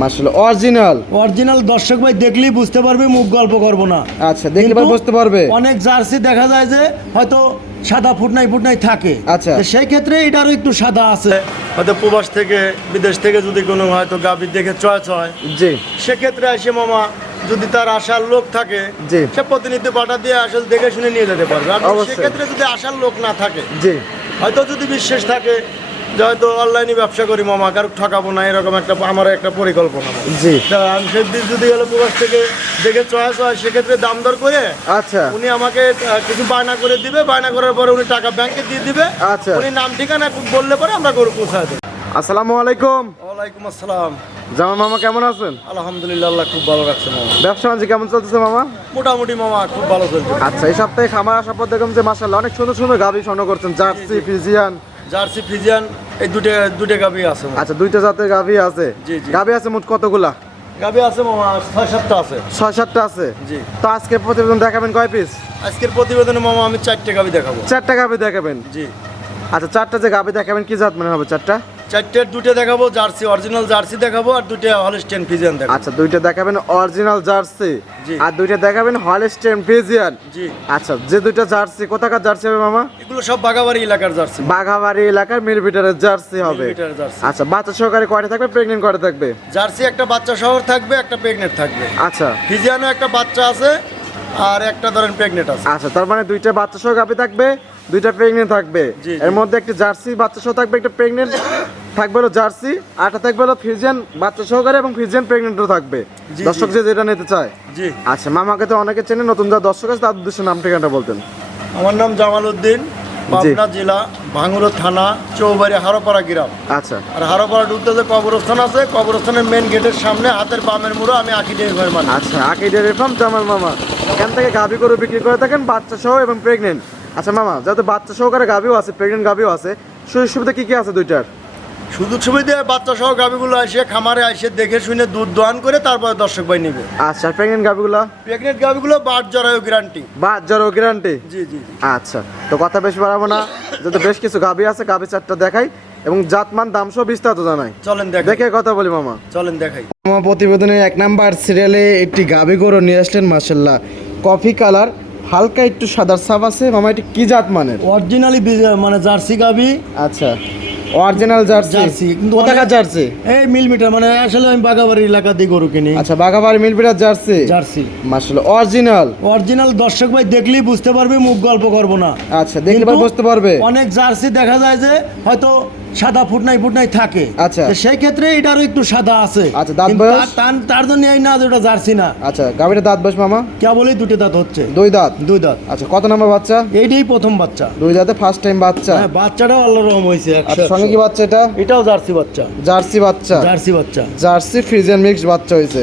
মাশাআল্লাহ অরিজিনাল দর্শক ভাই দেখলেই বুঝতে পারবে, মুখ গল্প করব না। আচ্ছা, দেখলে ভাই বুঝতে পারবে। অনেক জার্সি দেখা যায় যে হয়তো সাদা ফুটনাই থাকে। আচ্ছা, সেই ক্ষেত্রে এটারও একটু সাদা আছে। হয়তো প্রবাস থেকে বিদেশ থেকে যদি কোনো হয়তো গাভী দেখে চয়েস হয়, জি, সেক্ষেত্রে এসে মামা যদি তার আসার লোক থাকে, জি, সে প্রতিনিধি পাঠা দিয়ে আসলে দেখে শুনে নিয়ে যেতে পারবে। আর অবশ্যই। সেক্ষেত্রে যদি আসার লোক না থাকে, জি, হয়তো যদি বিশ্বাস থাকে যে হয়তো অনলাইনে ব্যবসা করি মামা, কারো ঠকাবো না, এরকম আমার একটা পরিকল্পনা। জি, আমি সেদিন যদি হলো প্রবাস থেকে দেখে চয়েস হয়, সেক্ষেত্রে দাম দর করে আচ্ছা, উনি আমাকে কিছু বায়না করে দিবে, বায়না করার পরে উনি টাকা ব্যাংকে দিয়ে দিবে। আচ্ছা, উনি নাম ঠিকানা বললে পরে আমরা গরু পৌঁছায় দেবো। আসসালামু আলাইকুম। ওয়ালাইকুম আসসালাম। জামাল মামা কেমন আছেন? আলহামদুলিল্লাহ, আল্লাহ খুব ভালো রাখছে মামা। ব্যবসা বাণিজ্য কেমন চলতেছে মামা? মোটামুটি মামা খুব ভালো চলছে। আচ্ছা, এই সপ্তাহে খামার আসার পর দেখলাম যে মাশাআল্লাহ অনেক সুন্দর সুন্দর গাভী সংগ্রহ করছেন, জার্সি, ফ্রিজিয়ান। জার্সি ফ্রিজিয়ান এই দুটো গাভী আছে মামা। আচ্ছা, দুইটা জাতের গাভী আছে। জি, জি। গাভী আছে মোট কতগুলা? গাভী আছে মামা 6-7টা আছে। 6-7টা আছে। জি। তো আজকে প্রতিবেদন দেখাবেন কয় পিস? আজকের প্রতিবেদনে মামা আমি 4টে গাভী দেখাবো। 4টা গাভী দেখাবেন? জি। আচ্ছা, 4টা যে গাভী দেখাবেন কি জাত মানে হবে 4টা? 4টের 2টে দেখাবো জার্সি, অরিজিনাল জার্সি দেখাবো, আর 2টে হলস্টেইন ফ্রিজিয়ান দেখাবো। আচ্ছা, 2টা দেখাবেন অরিজিনাল জার্সি, জি। আর 2টা দেখাবেন হলস্টেইন ফ্রিজিয়ান। জি। আচ্ছা, যে 2টা জার্সি কোথাকার জার্সি হবে মামা? এগুলো সব বাগাবাড়ি এলাকার জার্সি। বাঘাবাড়ি এলাকার মিলবিটারের জার্সি হবে। মিলবিটারের জার্সি। আচ্ছা, বাচ্চা সহকারে কয়টা থাকবে, প্রেগন্যান্ট কয়টা থাকবে? জার্সি একটা বাচ্চা শহর থাকবে, একটা প্রেগনেন্ট থাকবে। আচ্ছা, ফ্রিজিয়ানও একটা বাচ্চা আছে, আর একটা ধরেন প্রেগনেন্ট আছে। আচ্ছা, তার মানে 2টা বাচ্চা সহ গাভী থাকবে, 2টা প্রেগন্যান্ট থাকবে। জি, জি। এর মধ্যে একটা জার্সি বাচ্চা সহ থাকবে, একটা প্রেগন্যান্ট থাকবে হলো জার্সি, আরটা থাকবে হলো ফ্রিজিয়ান বাচ্চা সহকারে এবং ফ্রিজিয়ান প্রেগন্যান্টও থাকবে। জি, দর্শক যে যেটা নিতে চায়। জি। আচ্ছা, মামাকে তো অনেকে চেনে, নতুন যা দর্শক আছে তার উদ্দেশ্যে নাম ঠিকানাটা বলতেন। আমার নাম জামাল উদ্দিন, পাবনা জেলা, ভাঙ্গুড়া থানা, চৌবাড়ি, হারোপাড়া গ্রাম। আচ্ছা, আর হারোপাড়া ঢুকতে যে কবরস্থান আছে, কবরস্থানের মেন গেটের সামনে হাতের বামের মুড়ো, আমি আঁকি ডেয়ারি ফার্ম মালিক। আচ্ছা, আকি ডেয়ারি ফার্ম জামাল মামা। এখান থেকে গাভী গরু বিক্রি করে থাকেন বাচ্চা সহ এবং প্রেগনেন্ট। আচ্ছা মামা, যেহেতু বাচ্চা সহকারে গাভীও আছে, প্রেগনেন্ট গাভীও আছে, সুযোগ সুবিধা কি কি আছে দুইটার? সুযোগ সুবিধা বাচ্চা সহ গাভীগুলো এসে খামারে এসে দেখে শুনে দুধ দোয়ান করে তারপরে দর্শক ভাই নিবে। আচ্ছা, প্রেগনেন্ট গাভীগুলা? প্রেগনেন্ট গাভীগুলো বাট জরায়ু গ্যারান্টি। বাট জরায়ু গ্যারান্টি? জি, জি, জি। আচ্ছা, তো কথা বেশি বাড়াবো না, যেহেতু বেশ কিছু গাভী আছে, গাভী 4টা দেখাই এবং জাতমান দাম সহ বিস্তারিত জানাই। চলেন দেখে কথা বলি মামা। চলেন দেখাই। মামা প্রতিবেদনে 1 নাম্বার সিরিয়ালে একটি গাভী গরু নিয়ে আসলেন, মাশাআল্লাহ কফি কালার, হালকা একটু সাদার ছাপ আছে। মামা এটা কি জাত মানের? অরিজিনালি মানে জার্সি গাভী। আচ্ছা, অরিজিনাল জার্সি। কিন্তু কোথাকার জার্সি? এই মিলমিটার, মানে আসলে আমি বাগাবাড়ি এলাকা দিয়ে গরু কিনি। আচ্ছা, বাঘাবাড়ি মিলবিটার জার্সি। মাশাআল্লাহ অরিজিনাল দর্শক ভাই দেখলেই বুঝতে পারবে, মুখ গল্প করব না। আচ্ছা, দেখলে ভাই বুঝতে পারবে। অনেক জার্সি দেখা যায় যে হয়তো সাদা ফুটনাই থাকে। আচ্ছা, সেই ক্ষেত্রে এটারও একটু সাদা আছে। আচ্ছা, দাঁত কিন্তু বয়স? তার জন্য এই না যে ওটা জার্সি না। আচ্ছা, গাভীর দাঁত বয়স মামা? কেবলই 2টে দাঁত হচ্ছে। 2 দাঁত? 2 দাঁত। আচ্ছা, কত নাম্বার বাচ্চা? এইটাই প্রথম বাচ্চা। 2 দাঁতে ফার্স্ট টাইম বাচ্চা? হ্যাঁ, বাচ্চাটাও আল্লাহর রহম হয়েছে। আচ্ছা, সঙ্গে কি বাচ্চা এটা? এটাও জার্সি বাচ্চা। জার্সি বাচ্চা। জার্সি ফ্রিজিয়ান মিক্স বাচ্চা হয়েছে।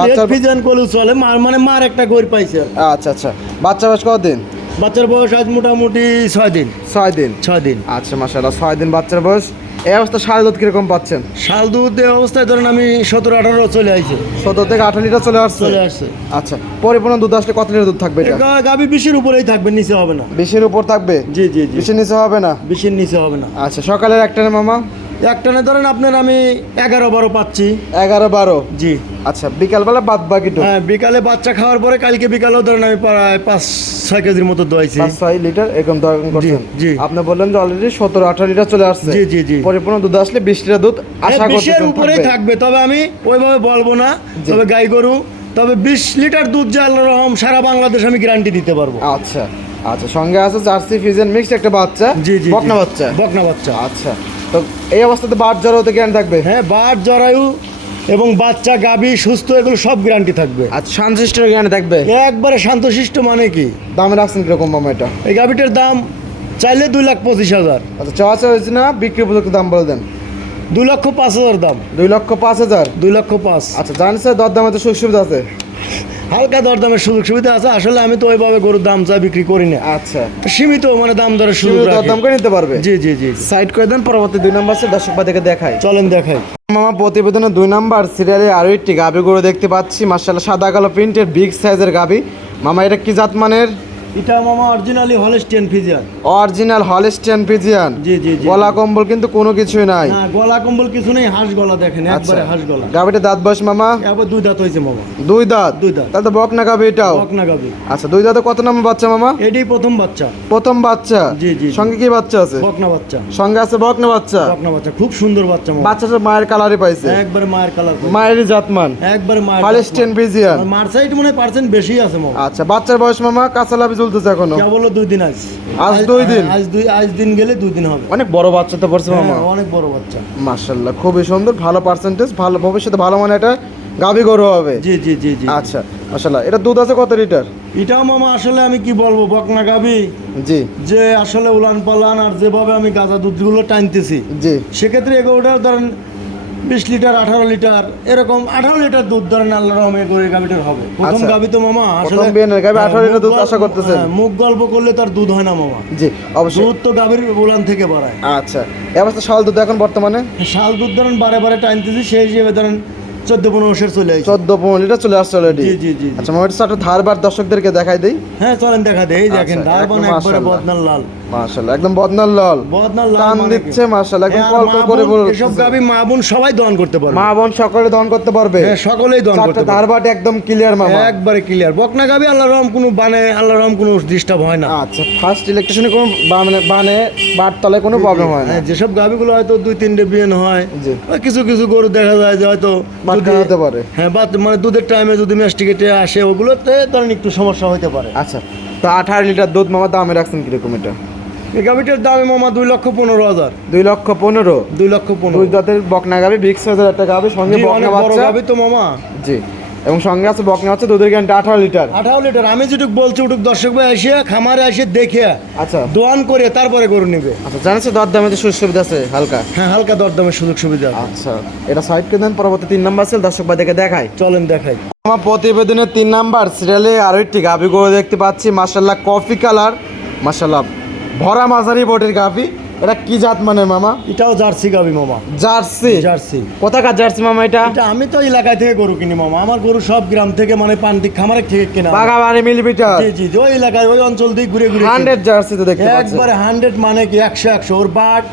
বাচ্চার ফ্রিজিয়ান কলু চলে, মানে মার একটা গরু পাইছে। আচ্ছা, বাচ্চা বয়স কতদিন? বাচ্চার বয়স আজ মোটামুটি 6 দিন। 6 দিন। আচ্ছা, মাশাআল্লাহ 6 দিন বাচ্চার বয়স। এই অবস্থা শাল দুধ কিরকম পাচ্ছেন? শাল দুধ এই অবস্থায় ধরেন আমি 17-18 চলে আসছে। 17 থেকে 18 লিটার চলে আসছে। আচ্ছা, পরিপূর্ণ দুধ আসলে কত লিটার দুধ থাকবে এটা? গাভী 20-এর উপরেই থাকবে, নিচে হবে না। 20-এর উপর থাকবে? জি, জি, জি। 20-এর নিচে হবে না? 20-এর নিচে হবে না। আচ্ছা, সকালের একটানে মামা? একটানে ধরেন আপনার আমি 11-12 পাচ্ছি। 11-12? জি। আচ্ছা, বিকালবেলা বাদ বাকিটুকু? হ্যাঁ, বিকালে বাচ্চা খাওয়ার পরে কালকে বিকালেও ধরেন আমি প্রায় 5-6 কেজির মতো দোয়াইছি। 5-6 লিটার এরকম দরকার করছেন? জি। আপনি বললেন যে অলরেডি 17-18 লিটার চলে আসছে। জি, জি, জি। পরিপূর্ণ দুধ আসলে 20 লিটার দুধ আশা করতেছেন? 20-এর উপরেই থাকবে, তবে আমি ওইভাবে বলবো না। তবে গাই গরু, তবে 20 লিটার দুধ যে আল্লাহর রহম সারা বাংলাদেশ আমি গ্যারান্টি দিতে পারবো। আচ্ছা, সঙ্গে আছে জার্সি ফ্রিজিয়ান মিক্স একটা বাচ্চা। জি, জি, বকনা বাচ্চা। আচ্ছা, তো এই অবস্থাতে বাট জরায়ু তো গ্যারান্টি থাকবে? হ্যাঁ, বাট জরায়ু এবং বাচ্চা গাভী সুস্থ এগুলো সব গ্যারান্টি থাকবে। আচ্ছা, শান্তশিষ্ট গ্যারান্টি থাকবে? একবারে শান্তশিষ্ট। মানে কি দামে রাখছেন কিরকম মামা এটা? এই গাভীটার দাম চাইলে 2,25,000। আচ্ছা, চাওয়া হয়েছে না, বিক্রি উপযুক্ত দাম বলে দেন। 2,05,000 দাম। 2,05,000? 2,05,000। আচ্ছা, জানেন স্যার দরদামে তো সুযোগ সুবিধা আছে? হালকা দরদামের সুযোগ সুবিধা আছে। আসলে আমি তো ওইভাবে গরুর দাম চা বিক্রি করি না। আচ্ছা, সীমিত মানে দাম দরের সুযোগ রাখি। দরদাম করে নিতে পারবে? জি, জি, জি। সাইড করে দেন, পরবর্তী 2 নাম্বার দর্শক ভাইদেরকে দেখাই। চলেন দেখাই। মামা প্রতিবেদনে 2 নাম্বার সিরিয়ালে আরো একটি গাভী গরু দেখতে পাচ্ছি, মাশাআল্লাহ সাদা কালো প্রিন্টের বিগ সাইজের গাভী। মামা এটা কি জাত মানের? এটা মামা originally Holstein Friesian. Original Holstein Friesian. জি জি জি। গলা কম্বল কিন্তু কোনো কিছুই নাই। না গলা কম্বল কিছু নেই, হাঁস গলা দেখেন, আচ্ছা। একবারে হাঁস গলা। গাবিটা দাঁত বয়স মামা? আবার 2 দাঁত হয়েছে মামা। 2 দাঁত? 2 দাঁত। তাহলে তো বকনা গাবি এটাও? বকনা গাবি। আচ্ছা 2 দাঁতে কত নম্বর বাচ্চা মামা? এটাই প্রথম বাচ্চা। প্রথম বাচ্চা? জি জি। সঙ্গে কি বাচ্চা আছে? বকনা বাচ্চা। সঙ্গে আছে বকনা বাচ্চা? বকনা বাচ্চা, খুব সুন্দর বাচ্চা মামা। বাচ্চাটা মায়ের কালারই পাইছে? একবারে মায়ের কালার। মায়েরই জাতমান? একবারে মায়ের। Holstein Friesian. মার্সাইড মনে হয় পার্সেন্ট বেশি আছে মামা। আচ্ছা বাচ্চার বয়স মামা? কাঁচা লাভি চলতেছে এখনো? কে বললো 2 দিন আজ। আজ 2 দিন? আজ দিন গেলে 2 দিন হবে। অনেক বড় বাচ্চা তো পড়ছে মামা। হ্যাঁ, অনেক বড় বাচ্চা। মাশাআল্লাহ খুবই সুন্দর, ভালো পার্সেন্টেজ, ভালো ভবিষ্যতে ভালো মানে এটা গাভী গরু হবে। জি জি জি জি। আচ্ছা মাশাআল্লাহ। এটা দুধ আছে কত লিটার? এটাও মামা আসলে আমি কি বলবো, বকনা গাবি জি যে আসলে উলান পালান আর যেভাবে আমি গাঁজা দুধগুলো টানতেছি, জি। সেক্ষেত্রে এগুলোটার ধরেন 20 লিটার 18 লিটার এরকম 18 লিটার দুধ ধরেন আল্লাহর রহমে করে গাবিটার হবে। প্রথম আচ্ছা। গাবি তো মামা আসলে প্রথম বিয়ানের গাভী 18 লিটার দুধ আশা করতেছেন? মুখ গল্প করলে তার দুধ হয় না মামা। জি অবশ্যই। দুধ তো গাবির উলান থেকে বাড়ায়। আচ্ছা এই অবস্থা শাল দুধ এখন বর্তমানে? শাল দুধ ধরেন বারে বারে টানতেছি, সেই হিসেবে ধরেন 14-15 সের চলে আসছে। 14-15 লিটার চলে আসছে অলরেডি। জি জি জি। আচ্ছা মোটর একটা ধারবার দর্শকদেরকে দেখাই দেই। হ্যাঁ চলেন দেখা দেই। এই দেখেন আচ্ছা, দারবান একদম একবারে মাশাআল্লাহ। বদনাল লাল। মাশাআল্লাহ একদম বদনার লাল। বদনাল লাল টান মানে দিচ্ছে কি? মাশাআল্লাহ, একদম আর কল মা করে বোন, বলে এসব গাবি মা বোন সবাই দহন করতে পারবে। মা বোন সকলে দহন করতে পারবে? হ্যাঁ সকলেই দহন করতে চারটা পারবে। ধারবাট একদম ক্লিয়ার মামা? একবারে ক্লিয়ার। বকনা গাবি আল্লাহর রহম কোনো বানে, আল্লাহর রহম কোনো ডিস্টার্ব হয় না। আচ্ছা ফার্স্ট ইলেকট্রিশিয়ানে কোনো বানে বাট তলায় কোনো প্রবলেম হয় না? হ্যাঁ, যেসব গাবিগুলো হয়তো 2-3টে বিয়েন হয়, জি। ওই কিছু কিছু গরু দেখা যায় যে হয়তো বাট যদি- খাওয়াতে পারে? হ্যাঁ বাত মানে দুধের টাইমে যদি ম্যাস্টিকেটে আসে ওগুলোতে ধরেন একটু সমস্যা হতে পারে। আচ্ছা তো 18 লিটার দুধ মামা দামে রাখছেন কিরকম এটা? এই গাবিটার দামে মামা 2,15,000। 2,15,000? 2,15,000। দুই দাঁতের বকনা গাবি, বিগ সাইজের একটা গাবি, সঙ্গে জি, বকনা অনেক বড় বাচ্চা। গাবি তো মামা। জি এবং সঙ্গে আছে বকনা বাচ্চা, দুধের গ্যারান্টি 18 লিটার। 18 লিটার। আমি যেটুক বলছি ওটুক দর্শক ভাই এসে খামারে এসে দেখে আচ্ছা দোয়ান করে তারপরে গরু নেবে। আচ্ছা জানিস দর দামে তো সুযোগ সুবিধা আছে হালকা? হ্যাঁ হালকা দরদামের সুযোগ সুবিধা আছে। আচ্ছা এটা সাইড করে দেন, পরবর্তী 3 নাম্বার সেল দর্শক ভাই দেখে দেখাই। চলেন দেখাই। আমার প্রতিবেদনের 3 নাম্বার সিরিয়ালে আরো একটি গাভি গরু দেখতে পাচ্ছি মাশাআল্লাহ, কফি কালার, মাশাআল্লাহ ভরা মাঝারি বডির গাভি। এটা কি জাত মানে মামা? এটাও জার্সি গাবি মামা। জার্সি? জার্সি। কোথাকার জার্সি মামা এটা? এটা আমি তো এলাকায় থেকে গরু কিনি মামা। আমার গরু সব গ্রাম থেকে মানে পান্তিক খামারের থেকে কেনা। বাগাবাড়ি মিলিমিটার? জি জি জি, ওই এলাকায় ওই অঞ্চল দিয়ে ঘুরে ঘুরে 100 জার্সি তো দেখতে কিনি। পাচ্ছি। একবারে 100 মানে কি 100 ওর বাট,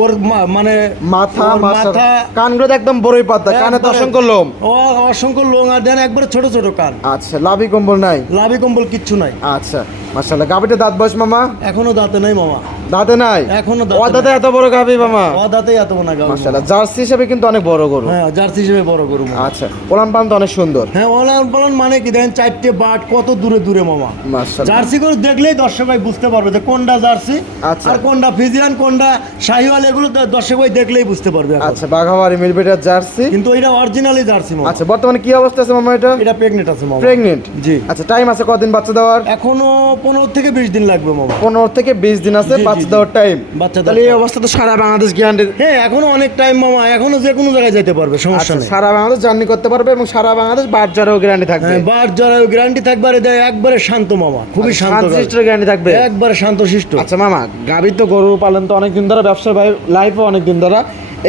ওর মানে মাথা, ওর মাথা, কানগুলো তো একদম বড়ই পাতা, কানে তো একবারে- অসংখ্য লোম। ও অসংখ্য লোং আর দেন একবারে ছোট ছোট কান। আচ্ছা লাভি কম্বল নাই? লাভি কম্বল কিচ্ছু নাই। আচ্ছা মাশাআল্লাহ। গাভিটা দাঁত বয়স মামা? এখনো দাঁতে নাই মামা। দাঁতে নাই? এখনো ও দাঁতে দাঁতে এত বড় গাভি মামা? ও দাঁতেই এত না গাবি। মাশাআল্লাহ জার্সি হিসেবে কিন্তু অনেক বড় গরু। হ্যাঁ জার্সি হিসেবে বড় গরু মামা। আচ্ছা ওলান পান তো অনেক সুন্দর। হ্যাঁ ওলান পালান মানে কি দেখেন 4টে বাট কত দূরে দূরে মামা। মাশাআল্লাহ। জার্সি গরু দেখলেই দর্শক ভাই বুঝতে পারবে যে কোনটা জার্সি আচ্ছা। আর কোনটা ফিজিয়ান, কোনটা শাহিওয়াল, এগুলো দর্শক ভাই দেখলেই বুঝতে পারবে এখন। আচ্ছা বাঘাবাড়ি মিলবেটার জার্সি। কিন্তু এটা অরিজিনালি জার্সি মামা। আচ্ছা বর্তমানে কি অবস্থা আছে মামা এটা? এটা প্রেগনেন্ট আছে মামা। প্রেগনেন্ট? জি। আচ্ছা টাইম আছে কতদিন বাচ্চা দেওয়ার? এখনো 15 থেকে 20 দিন লাগবে মামা। 15 থেকে 20 দিন আছে জি, জি, বাচ্চা জি। দেওয়ার টাইম। বাচ্চা দেওয়ার তাহলে এই time। অবস্থা তো সারা বাংলাদেশ গ্যারান্টি? হ্যাঁ এখনো অনেক টাইম মামা, এখনো যে কোনো জায়গায় যেতে পারবে, সমস্যা আচ্ছা নেই। সারা বাংলাদেশ জার্নি করতে পারবে এবং সারা বাংলাদেশ বাজারেও গ্যারান্টি থাকবে? হ্যাঁ বার যারা গ্যারান্টি থাকবে আর এটা একবারে শান্ত মামা, খুবই শান্ত গাভী। শান্তশিষ্টর গ্যারান্টি থাকবে? একবারে শান্ত শিষ্ট। আচ্ছা মামা গাভী তো গরু পালন তো অনেকদিন ধরে, ব্যবসার লাইফও অনেকদিন ধরে,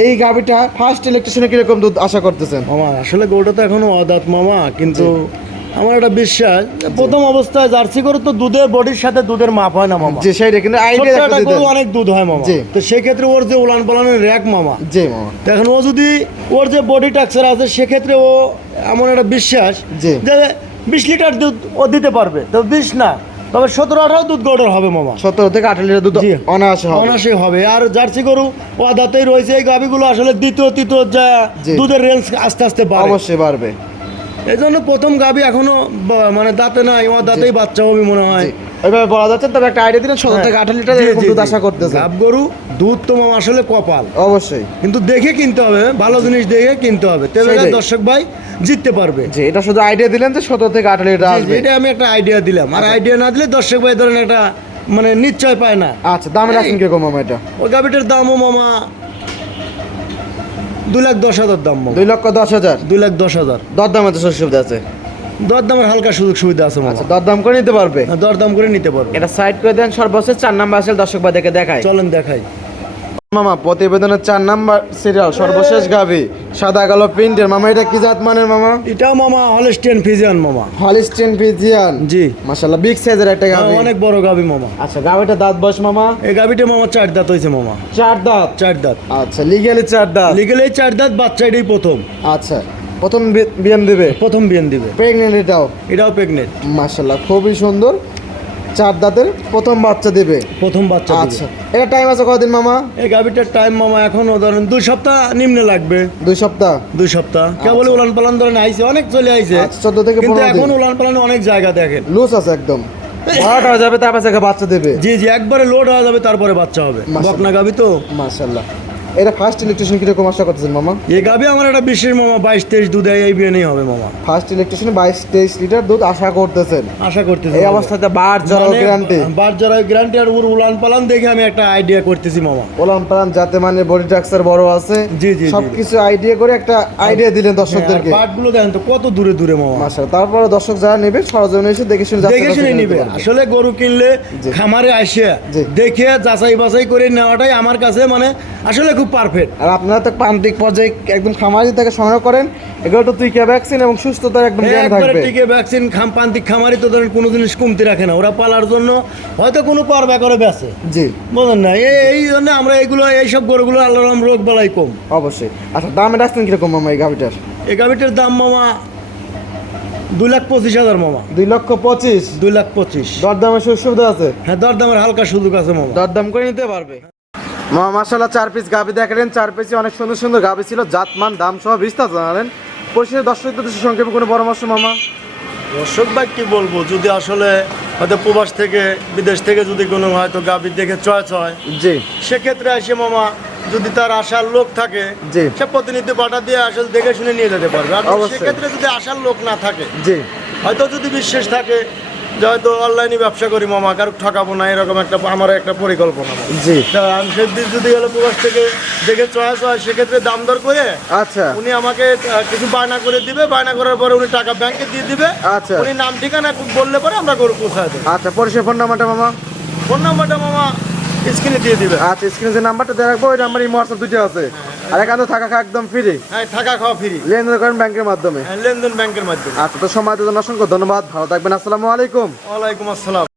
এই গাভীটা ফার্স্ট ইলেকট্রিশিয়ানে কিরকম দুধ আশা করতেছেন? মামা আসলে গরুটা তো এখনো অদাঁত মামা, কিন্তু আমার একটা বিশ্বাস যে প্রথম অবস্থায় জার্সি গরু তো দুধের বডির সাথে দুধের মাপ হয় না মামা। যে সেইটা কিন্তু আইডিয়া ছোট্ট একটা গরু অনেক দুধ হয় মামা। জি। তো সেই ক্ষেত্রে ওর যে উলান পালানের র্যাক মামা, জি মামা। তো এখন ও যদি ওর যে বডি টাক্সার আছে সেক্ষেত্রে ও এমন একটা বিশ্বাস জি। যে 20 লিটার দুধ ও দিতে পারবে। তো 20 না, তবে 17-18 দুধ গরুর হবে মামা। 17 থেকে 18 লিটার দুধ জি। অনায়াসে হবে। অনায়াসে হবে। আর জার্সি গরু ও দাঁতেই রয়েছে, এই গাভিগুলো আসলে দ্বিতীয় তৃতীয় যা জি। দুধের রেঞ্জ আস্তে আস্তে বাড়ে। অবশ্যই বাড়বে। এই জন্য প্রথম গাভি এখনো মানে দাঁতে নাই, ও দাঁতেই বাচ্চা হবে মনে হয়। জি। ওইভাবে বলা যাচ্ছে, তবে একটা আইডিয়া দিলেন 17 থেকে 18 লিটার জি, এরকম জি, দুধ জি। আশা করতেছে। গাভ গরু দুধ তো মামা আসলে কপাল, অবশ্যই। কিন্তু দেখে কিনতে হবে, ভালো জিনিস দেখে কিনতে হবে, তবে সেটাই। দর্শক ভাই জিততে পারবে। জি এটা শুধু আইডিয়া দিলেন যে 17 থেকে 18 লিটার জি, আসবে। জি, এটা আমি একটা আইডিয়া দিলাম। আর আইডিয়া না দিলে দর্শক ভাই ধরেন একটা মানে নিশ্চয় পায় না। আচ্ছা দাম রাখেন কিরকম মামা এটা? ওই গাভিটার দামও মামা 2,10,000 দাম মামা। 2,10,000? 2,10,000 দরদাম আছে, সুযোগ সুবিধা আছে? দরদামের হালকা সুযোগ সুবিধা আছে মামা। আচ্ছা দরদাম করে নিতে পারবে? দরদাম করে নিতে পারবে। এটা সাইড করে দেন, সর্বশেষ 4 নাম্বার আসলে দর্শক ভাই দেখে দেখায়। চলেন দেখাই। মামা প্রতিবেদনের 4 নাম্বার সিরিয়াল সর্বশেষ গাভি সাদা কালো প্রিন্টের মামা, এটা কি জাত মানের মামা? এটাও মামা হলস্টিয়ান ফিজিয়ান মামা। হলিস্টিয়ান ফ্রিজিয়ান, জি মাশাআল্লাহ বিগ সাইজের একটা গাভি। অনেক বড় গাভি মামা। আচ্ছা গাভিটা দাঁত বয়স মামা? এই গাভিটা মামা 4 দাঁত হয়েছে মামা। 4 দাঁত। 4 দাঁত। আচ্ছা লিগ্যালি 4 দাঁত। লিগেলে 4 দাঁত, বাচ্চা এটাই প্রথম। আচ্ছা প্রথম বিয়ান দিবে? প্রথম বিয়ান দিবে। প্রেগনেন্ট এটাও? এটাও প্রেগনেন্ট। মাশাআল্লাহ খুবই সুন্দর, 4 দাঁতের প্রথম বাচ্চা দিবে। প্রথম বাচ্চা দিবে। আচ্ছা এটা টাইম আছে কতদিন মামা? এই গাভিটার টাইম মামা এখনো ধরেন 2 সপ্তাহ নিম্নে লাগবে। 2 সপ্তাহ। 2 সপ্তাহ কেবল উলান পালান ধরেন আইছে, অনেক চলে আইছে। আচ্ছা 14 থেকে কিন্তু 15 এখন দিন উলান পালানে অনেক জায়গা দেখেন লুজ আছে একদম। ভরাট হয়ে যাবে তারপর থেকে বাচ্চা দেবে। জি জি একবারে লোড হয়ে যাবে তারপরে বাচ্চা হবে। মাশাআল্লাহ। বকনা গাভি তো। মাশাআল্লাহ। এটা ফার্স্ট ইলেকট্রিশিয়ান কিরকম আশা করতেছেন মামা? এই গাভি আমার একটা বিশেষ মামা 22-23 দুধ এই বিয়ানেই হবে মামা। ফার্স্ট ইলেকট্রিশিয়ান 22-23 লিটার দুধ আশা করতেছেন? আশা করতেছি এই মামা। অবস্থাতে বার জরাও গ্যারান্টি? বার জরাও গ্যারান্টি আর ওর উলান পালান দেখে আমি একটা আইডিয়া করতেছি মামা। ওলান পালান যাতে মানে বডি স্ট্রাকচার বড় আছে, জি, জি, জি। সবকিছু আইডিয়া করে একটা আইডিয়া দিলেন দর্শকদেরকে। বাটগুলো দেখেন তো কত দূরে দূরে মামা। মাশাআল্লাহ। তারপরে দর্শক যারা নেবে সরজমিনে এসে দেখে শুনে দেখে শুনে নিবে। আসলে গরু কিনলে জি। খামারে আসে জি। দেখে যাচাই বাছাই করে নেওয়াটাই আমার কাছে মানে আসলে খুব পারফেক্ট। আর আপনারা তো প্রান্তিক পর্যায়ে একদম খামারি থেকে সংগ্রহ করেন, এগুলো তো টিকা ভ্যাকসিন এবং সুস্থতার একদম জ্ঞান একবারে থাকবে। টিকে ভ্যাকসিন প্রান্তিক খামারি তো ধরেন কোনো জিনিস কমতি রাখে না, ওরা পালার জন্য হয়তো কোনো পারবা করে বেছে, জি বুঝলেন না? এই জন্য আমরা এইগুলো এইসব গরুগুলো আল্লাহর রহম রোগ বালাই কম। অবশ্যই। আচ্ছা দামে রাখছেন কিরকম মামা এই গাভিটার? এই গাভিটার দাম মামা 2,25,000 মামা। 2,25,000। 2,25,000। দরদামের সুযোগ সুবিধা আছে? হ্যাঁ দরদামের হালকা সুযোগ আছে মামা। দরদাম করে নিতে পারবে মামা। মাশাআল্লাহ 4 পিস গাভি দেখালেন, 4 পিসই অনেক সুন্দর সুন্দর গাভি ছিল, জাতমান দাম সহ বিস্তারিত জানালেন। পরিশেষে দর্শকদের উদ্দেশ্যে সংক্ষেপে কোনো পরামর্শ মামা? দর্শক ভাই কি বলবো, যদি আসলে হয়তো প্রবাস থেকে বিদেশ থেকে যদি কোনো হয়তো গাভি দেখে চয়েস হয়, জি সেক্ষেত্রে এসে মামা যদি তার আসার লোক থাকে, জি। সে প্রতিনিধি পাঠা দিয়ে আসলে দেখে শুনে নিয়ে যেতে পারবে। আর অবশ্যই। সেক্ষেত্রে যদি আসার লোক না থাকে, জি হয়তো যদি বিশ্বাস থাকে যে হয়তো অনলাইনে ব্যবসা করি মামা, কারো ঠকাবো না, এরকম একটা আমার একটা পরিকল্পনা মামা। জি। তা আমি সেদিন যদি হলো প্রবাস থেকে দেখে চয়েস হয়, সেক্ষেত্রে দাম দর করে আচ্ছা উনি আমাকে কিছু বায়না করে দিবে, বায়না করার পরে উনি টাকা ব্যাংকে দিয়ে দিবে। আচ্ছা। উনি নাম ঠিকানা বললে পরে আমরা গরু পৌঁছায় দেবো। আচ্ছা পরিশেষে ফোন নাম্বারটা মামা? ফোন নাম্বারটা মামা স্ক্রিনে দিয়ে দিবে। আচ্ছা স্ক্রিনে যে নাম্বারটা দিয়ে রাখবো ওই নাম্বার এই হোয়াটসঅ্যাপ দুটো আছে, আর একান্ত থাকা খাওয়া একদম ফ্রি, হ্যাঁ থাকা খাওয়া ফ্রি, লেনদেন করেন ব্যাংকের মাধ্যমে। লেনদেন ব্যাংকের মাধ্যমে। আচ্ছা তো সময় দেওয়ার জন্য অসংখ্য ধন্যবাদ, ভালো থাকবেন, আসসালামু আলাইকুম। ওয়ালাইকুম আসসালাম।